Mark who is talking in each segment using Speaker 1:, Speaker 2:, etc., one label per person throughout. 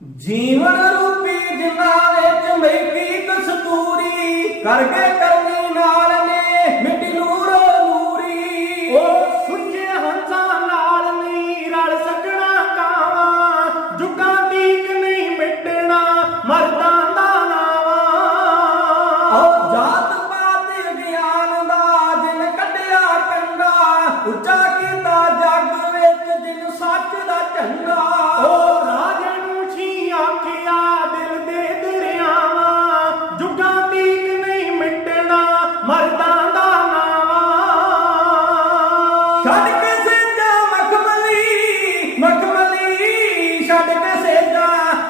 Speaker 1: ਜੀਵਨ ਰੂਪੀ ਜਿੰਨਾ ਵਿੱਚ ਮੇਰੀ ਕਸਤੂਰੀ ਕਰਕੇ ਕਰਮ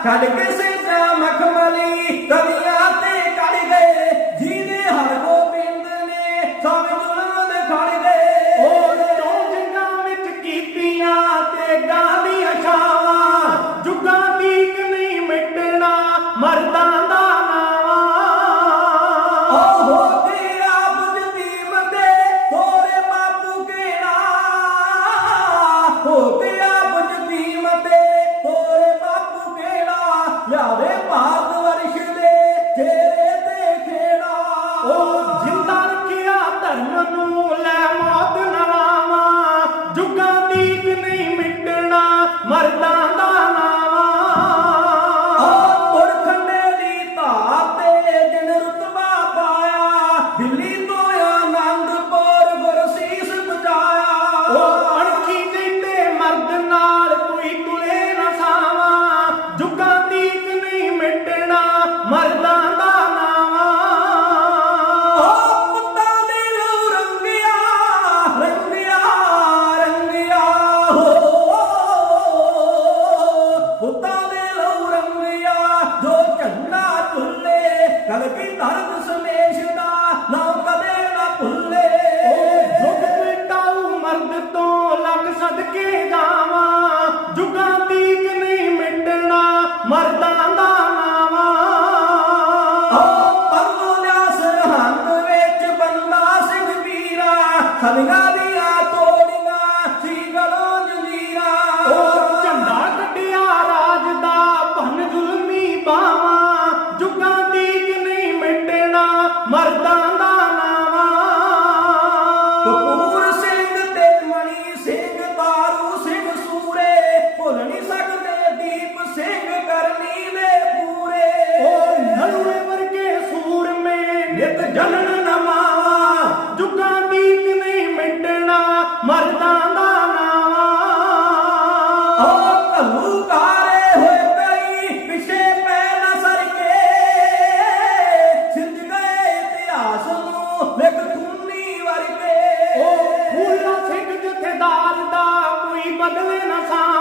Speaker 1: Gadis.
Speaker 2: ਉਹ ਜਿੰਦਾ ਰੱਖਿਆ ਧਰਮ ਨੂੰ ਕੇ ਗਾਵਾਂ ਜੁਗਾਂ ਨਹੀਂ ਮਿਟਣਾ ਮਰਦਾਂ ਦਾ ਨਾਵਾ।
Speaker 1: ਹੋ ਪਰਮੋ ਵਿੱਚ ਬੰਦਾ ਸਿੰਘ ਵੀਰਾ
Speaker 2: ਨਿਤ ਜਨਨ ਨਮਾਵਾ ਜੁਗਾ ਦੀਕ ਨਹੀਂ ਮਿਟਣਾ, ਮਰਦਾਂ ਦਾ ਨਾਵਾ।
Speaker 1: ਓ ਕਹੂ ਕਾਰੇ ਹੋਏ ਪਈ ਪਿਛੇ ਪੈ ਨਾ ਸਰਕੇ। ਸਿੰਧ ਗਏ ਇਤਿਹਾਸ ਨੂੰ, ਲਿਖ ਖੂਨੀ ਵਰਗੇ।
Speaker 2: ਓ ਫੂਲਾ ਸਿੰਘ ਜਥੇਦਾਰ ਦਾ ਕੋਈ ਬਦਲੇ ਨਾ
Speaker 1: ਸਾ।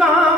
Speaker 2: का